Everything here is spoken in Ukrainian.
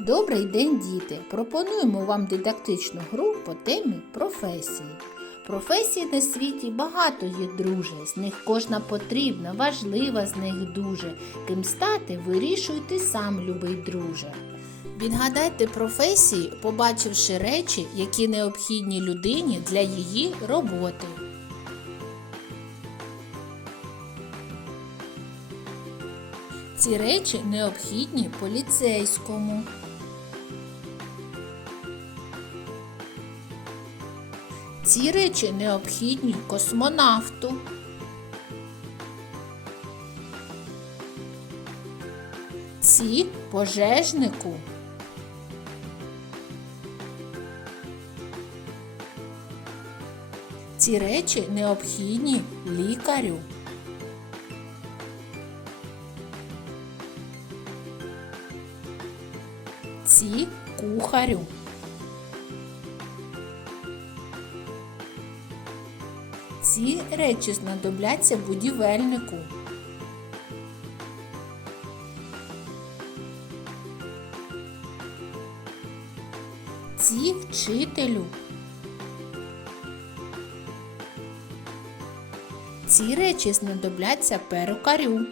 Добрий день, діти! Пропонуємо вам дидактичну гру по темі професії. Професій на світі багато є, друже. З них кожна потрібна, важлива з них дуже. Ким стати, вирішуй ти сам, любий друже. Відгадайте професії, побачивши речі, які необхідні людині для її роботи. Ці речі необхідні поліцейському. Ці речі необхідні космонавту. Ці пожежнику. Ці речі необхідні лікарю. Ці кухарю. Ці речі знадобляться будівельнику. Ці вчителю. Ці речі знадобляться перукарю.